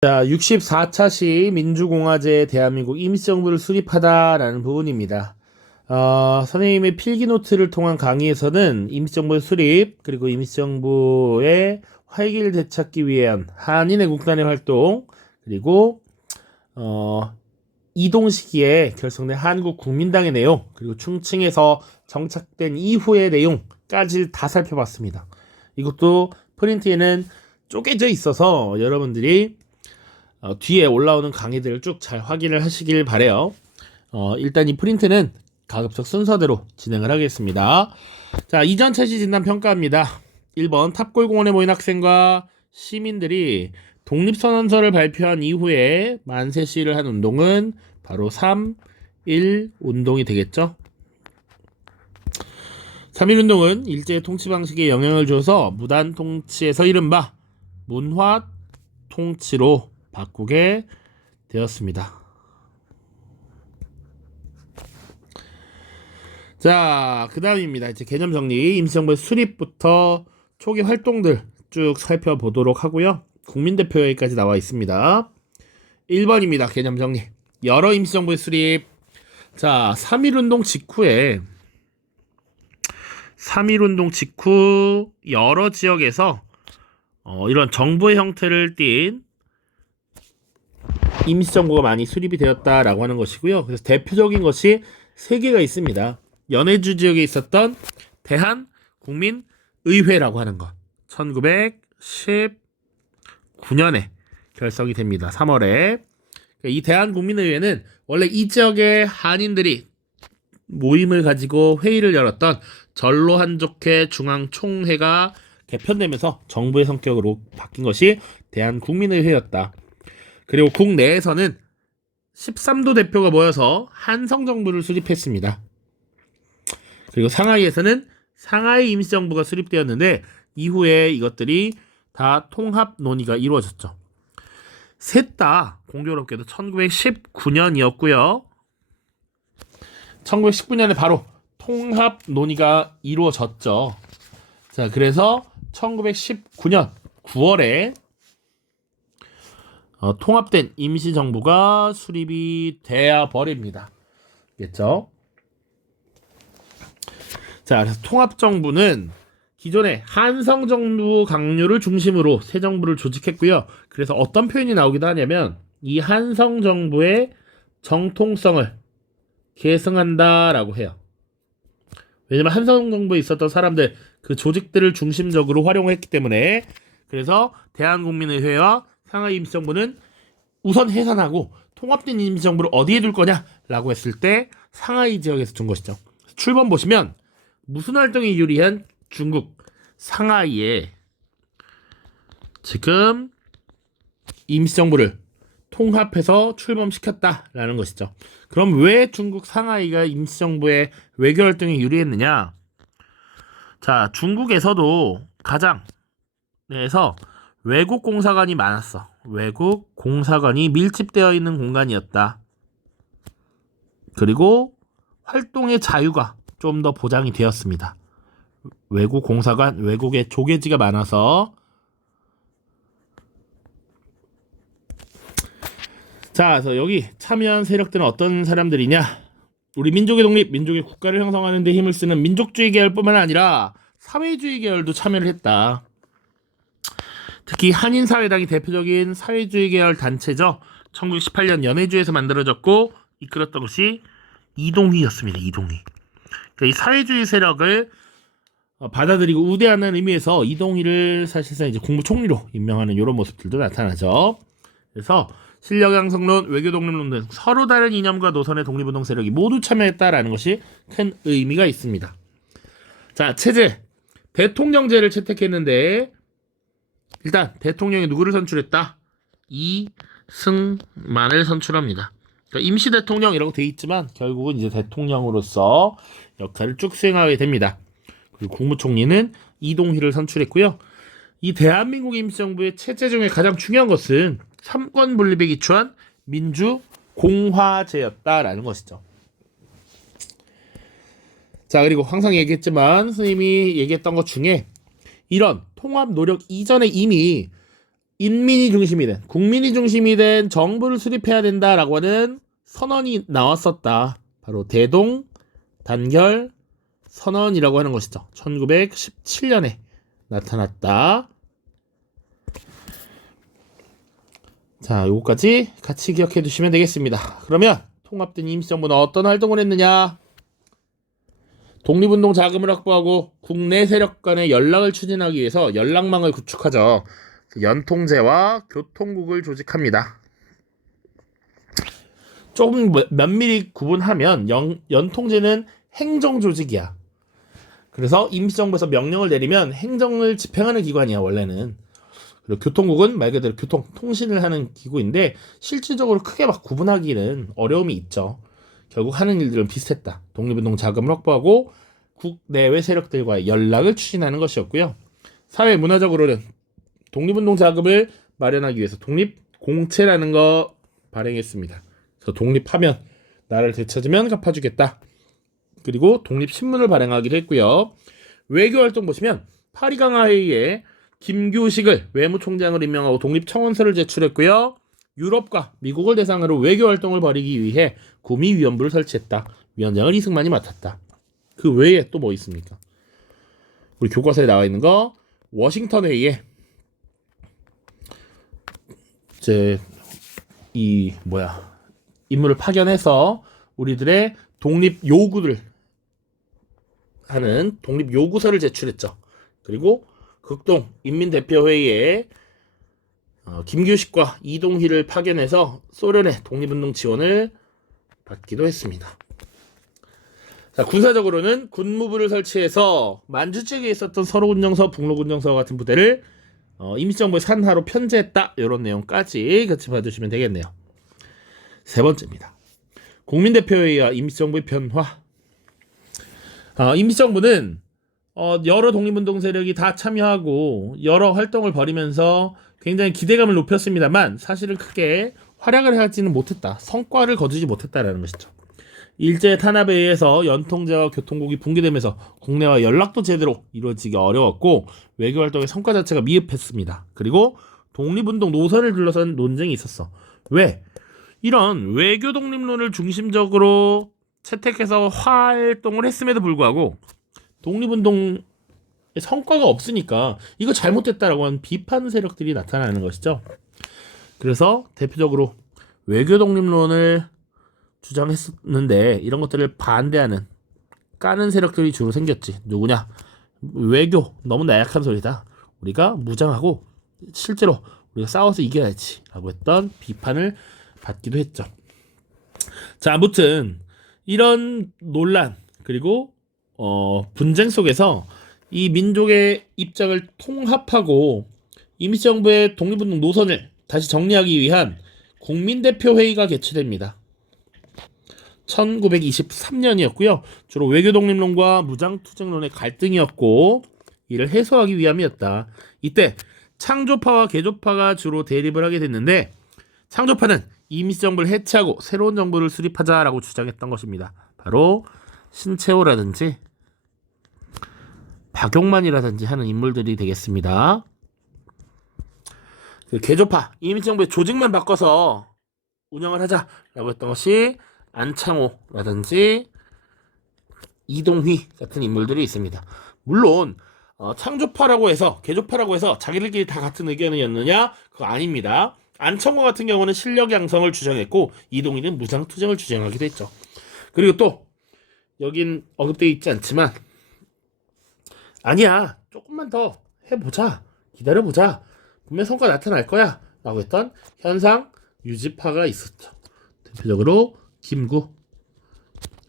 자, 64차시 민주공화제 대한민국 임시정부를 수립하다라는 부분입니다. 선생님의 필기노트를 통한 강의에서는 임시정부의 수립, 그리고 임시정부의 활기를 되찾기 위한 한인의 국단의 활동, 그리고 이동 시기에 결성된 한국국민당의 내용, 그리고 충칭에서 정착된 이후의 내용까지 다 살펴봤습니다. 이것도 프린트에는 쪼개져 있어서 여러분들이 뒤에 올라오는 강의들을 쭉 잘 확인을 하시길 바래요. 일단 이 프린트는 가급적 순서대로 진행을 하겠습니다. 자, 이전 차시 진단 평가입니다. 1번 탑골공원에 모인 학생과 시민들이 독립선언서를 발표한 이후에 만세 시위를 한 운동은 바로 3.1 운동이 되겠죠. 3.1 운동은 일제의 통치 방식에 영향을 줘서 무단 통치에서 이른바 문화 통치로 바꾸게 되었습니다. 자, 그 다음입니다. 이제 개념 정리, 임시정부의 수립부터 초기 활동들 쭉 살펴보도록 하고요. 국민대표 여기까지 나와 있습니다. 1번입니다. 개념 정리. 여러 임시정부의 수립. 자, 3.1운동 직후 여러 지역에서 이런 정부의 형태를 띈 임시정부가 많이 수립이 되었다라고 하는 것이고요. 그래서 대표적인 것이 3개가 있습니다. 연해주 지역에 있었던 대한국민의회라고 하는 것. 1919년에 결성이 됩니다. 3월에. 이 대한국민의회는 원래 이 지역의 한인들이 모임을 가지고 회의를 열었던 전로한족회 중앙총회가 개편되면서 정부의 성격으로 바뀐 것이 대한국민의회였다. 그리고 국내에서는 13도 대표가 모여서 한성정부를 수립했습니다. 그리고 상하이에서는 상하이 임시정부가 수립되었는데 이후에 이것들이 다 통합 논의가 이루어졌죠. 셋 다 공교롭게도 1919년이었고요. 1919년에 바로 통합 논의가 이루어졌죠. 자, 그래서 1919년 9월에 통합된 임시정부가 수립이 돼야 버립니다. 겠죠? 자, 그래서 통합정부는 기존의 한성정부 강요를 중심으로 새 정부를 조직했고요. 그래서 어떤 표현이 나오기도 하냐면 이 한성정부의 정통성을 계승한다라고 해요. 왜냐면 한성정부에 있었던 사람들 그 조직들을 중심적으로 활용했기 때문에. 그래서 대한국민의회와 상하이 임시정부는 우선 해산하고 통합된 임시정부를 어디에 둘 거냐라고 했을 때 상하이 지역에서 둔 것이죠. 출범 보시면 무슨 활동이 유리한 중국 상하이에 지금 임시정부를 통합해서 출범시켰다라는 것이죠. 그럼 왜 중국 상하이가 임시정부의 외교활동에 유리했느냐? 자, 중국에서도 가장 내에서 외국 공사관이 많았어. 외국 공사관이 밀집되어 있는 공간이었다. 그리고 활동의 자유가 좀 더 보장이 되었습니다. 외국 공사관, 외국의 조계지가 많아서. 자, 그래서 여기 참여한 세력들은 어떤 사람들이냐? 우리 민족의 독립, 민족의 국가를 형성하는 데 힘을 쓰는 민족주의 계열뿐만 아니라 사회주의 계열도 참여를 했다. 특히 한인사회당이 대표적인 사회주의 계열 단체죠. 1918년 연해주에서 만들어졌고 이끌었던 것이 이동희였습니다. 이동희. 그러니까 이 사회주의 세력을 받아들이고 우대하는 의미에서 이동희를 사실상 이제 국무총리로 임명하는 이런 모습들도 나타나죠. 그래서 실력 양성론, 외교 독립론 등 서로 다른 이념과 노선의 독립운동 세력이 모두 참여했다라는 것이 큰 의미가 있습니다. 자, 체제. 대통령제를 채택했는데 일단 대통령이 누구를 선출했다? 이승만을 선출합니다. 그러니까 임시 대통령이라고 돼 있지만 결국은 이제 대통령으로서 역할을 쭉 수행하게 됩니다. 그리고 국무총리는 이동희를 선출했고요. 이 대한민국 임시정부의 체제 중에 가장 중요한 것은 삼권 분립에 기초한 민주공화제였다라는 것이죠. 자, 그리고 항상 얘기했지만 선생님이 얘기했던 것 중에 이런 통합 노력 이전에 이미 인민이 중심이 된, 국민이 중심이 된 정부를 수립해야 된다라고 하는 선언이 나왔었다. 바로 대동 단결 선언이라고 하는 것이죠. 1917년에 나타났다. 자, 요거까지 같이 기억해 두시면 되겠습니다. 그러면 통합된 임시정부는 어떤 활동을 했느냐? 독립운동 자금을 확보하고 국내 세력 간의 연락을 추진하기 위해서 연락망을 구축하죠. 연통제와 교통국을 조직합니다. 조금 면밀히 구분하면 연통제는 행정조직이야. 그래서 임시정부에서 명령을 내리면 행정을 집행하는 기관이야, 원래는. 그리고 교통국은 말 그대로 통신을 하는 기구인데 실질적으로 크게 막 구분하기는 어려움이 있죠. 결국 하는 일들은 비슷했다. 독립운동 자금을 확보하고 국내외 세력들과의 연락을 추진하는 것이었고요. 사회 문화적으로는 독립운동 자금을 마련하기 위해서 독립공채라는 거 발행했습니다. 그래서 독립하면 나를 되찾으면 갚아주겠다. 그리고 독립신문을 발행하기도 했고요. 외교활동 보시면 파리강화회의에 김규식을 외무총장을 임명하고 독립청원서를 제출했고요. 유럽과 미국을 대상으로 외교활동을 벌이기 위해 구미위원부를 설치했다. 위원장을 이승만이 맡았다. 그 외에 또 뭐 있습니까? 우리 교과서에 나와 있는 거 워싱턴 회의에 이제 인물을 파견해서 우리들의 독립 요구를 하는 독립 요구서를 제출했죠. 그리고 극동 인민대표회의에 김규식과 이동희를 파견해서 소련의 독립운동 지원을 받기도 했습니다. 자, 군사적으로는 군무부를 설치해서 만주 쪽에 있었던 서로군정서, 북로군정서 같은 부대를 임시정부의 산하로 편제했다. 이런 내용까지 같이 봐주시면 되겠네요. 세 번째입니다. 국민대표회의와 임시정부의 변화. 임시정부는 여러 독립운동 세력이 다 참여하고 여러 활동을 벌이면서 굉장히 기대감을 높였습니다만 사실은 크게 활약을 하지는 못했다. 성과를 거두지 못했다라는 것이죠. 일제 탄압에 의해서 연통제와 교통국이 붕괴되면서 국내와 연락도 제대로 이루어지기 어려웠고 외교활동의 성과 자체가 미흡했습니다. 그리고 독립운동 노선을 둘러싼 논쟁이 있었어. 왜? 이런 외교 독립론을 중심적으로 채택해서 활동을 했음에도 불구하고 독립운동의 성과가 없으니까 이거 잘못됐다라고 하는 비판 세력들이 나타나는 것이죠. 그래서 대표적으로 외교 독립론을 주장했었는데 이런 것들을 반대하는 까는 세력들이 주로 생겼지. 누구냐? 외교 너무 나약한 소리다. 우리가 무장하고 실제로 우리가 싸워서 이겨야지 라고 했던 비판을 받기도 했죠. 자, 아무튼 이런 논란 그리고 분쟁 속에서 이 민족의 입장을 통합하고 임시정부의 독립운동 노선을 다시 정리하기 위한 국민대표회의가 개최됩니다. 1923년이었고요. 주로 외교 독립론과 무장투쟁론의 갈등이었고 이를 해소하기 위함이었다. 이때 창조파와 개조파가 주로 대립을 하게 됐는데 창조파는 임시정부를 해체하고 새로운 정부를 수립하자라고 주장했던 것입니다. 바로 신채호라든지 박용만이라든지 하는 인물들이 되겠습니다. 그 개조파, 임시정부의 조직만 바꿔서 운영을 하자라고 했던 것이 안창호라든지 이동휘 같은 인물들이 있습니다. 물론 창조파라고 해서 개조파라고 해서 자기들끼리 다 같은 의견이었느냐? 그거 아닙니다. 안창호 같은 경우는 실력 양성을 주장했고 이동휘는 무장투쟁을 주장하기도 했죠. 그리고 또 여긴 언급되어 있지 않지만 아니야 조금만 더 해보자 기다려보자 분명 성과 나타날 거야 라고 했던 현상 유지파가 있었죠. 대표적으로 김구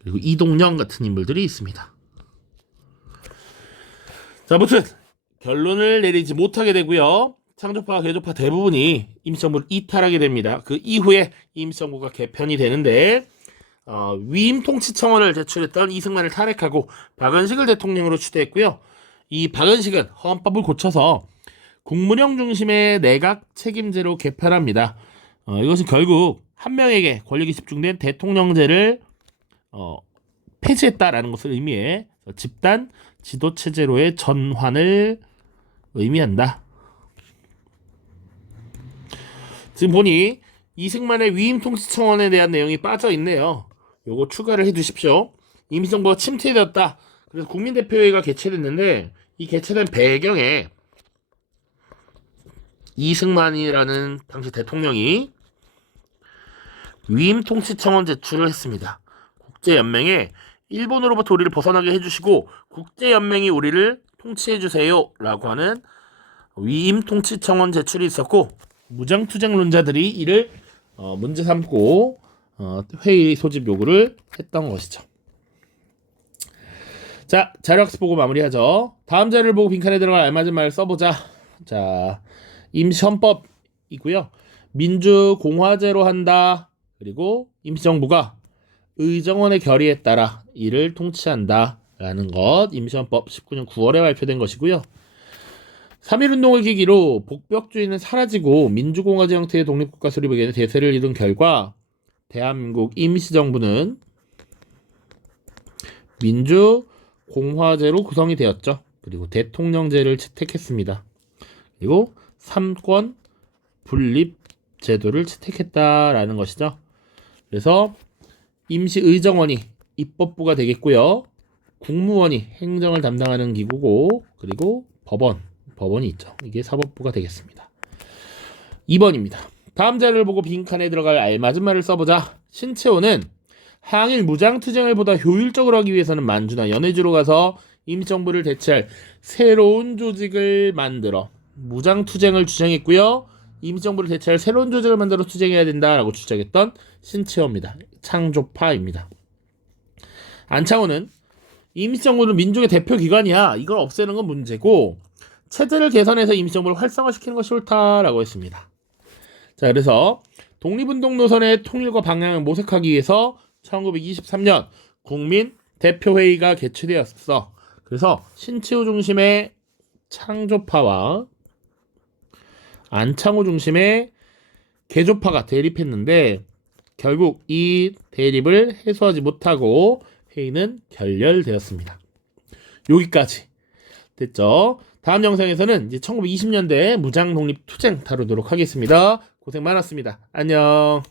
그리고 이동영 같은 인물들이 있습니다. 자, 아무튼 결론을 내리지 못하게 되고요. 창조파와 개조파 대부분이 임시정부를 이탈하게 됩니다. 그 이후에 임시정부가 개편이 되는데 위임 통치청원을 제출했던 이승만을 탄핵하고 박은식을 대통령으로 추대했고요. 이 박은식은 헌법을 고쳐서 국무령 중심의 내각 책임제로 개편합니다. 이것은 결국 한 명에게 권력이 집중된 대통령제를 폐지했다라는 것을 의미해 집단 지도체제로의 전환을 의미한다. 지금 보니 이승만의 위임 통치청원에 대한 내용이 빠져 있네요. 요거 추가를 해 두십시오. 임시정부가 침체되었다. 그래서 국민대표회의가 개최됐는데 이 개최된 배경에 이승만이라는 당시 대통령이 위임 통치청원 제출을 했습니다. 국제연맹에 일본으로부터 우리를 벗어나게 해주시고 국제연맹이 우리를 통치해주세요 라고 하는 위임 통치청원 제출이 있었고, 무장투쟁론자들이 이를 문제 삼고 회의 소집 요구를 했던 것이죠. 자, 자료학습 보고 마무리하죠. 다음 자료를 보고 빈칸에 들어갈 알맞은 말을 써보자. 자, 임시헌법이고요. 민주공화제로 한다. 그리고 임시정부가 의정원의 결의에 따라 이를 통치한다 라는 것, 임시헌법 19년 9월에 발표된 것이고요. 3.1운동을 계기로 복벽주의는 사라지고 민주공화제 형태의 독립국가 수립에게 대세를 이룬 결과 대한민국 임시정부는 민주공화제로 구성이 되었죠. 그리고 대통령제를 채택했습니다. 그리고 삼권 분립 제도를 채택했다라는 것이죠. 그래서 임시의정원이 입법부가 되겠고요. 국무원이 행정을 담당하는 기구고, 그리고 법원이 있죠. 이게 사법부가 되겠습니다. 2번입니다. 다음 자료를 보고 빈칸에 들어갈 알맞은 말을 써보자. 신채호는 항일 무장투쟁을 보다 효율적으로 하기 위해서는 만주나 연해주로 가서 임시정부를 대체할 새로운 조직을 만들어 무장투쟁을 주장했고요. 임시정부를 대체할 새로운 조직을 만들어 투쟁해야 된다라고 주장했던 신채호입니다. 창조파입니다. 안창호는 임시정부는 민족의 대표기관이야. 이걸 없애는 건 문제고 체제를 개선해서 임시정부를 활성화시키는 것이 옳다라고 했습니다. 자, 그래서 독립운동 노선의 통일과 방향을 모색하기 위해서 1923년 국민대표회의가 개최되었어. 그래서 신채호 중심의 창조파와 안창호 중심의 개조파가 대립했는데 결국 이 대립을 해소하지 못하고 회의는 결렬되었습니다. 여기까지 됐죠? 다음 영상에서는 이제 1920년대 무장독립투쟁 다루도록 하겠습니다. 고생 많았습니다. 안녕.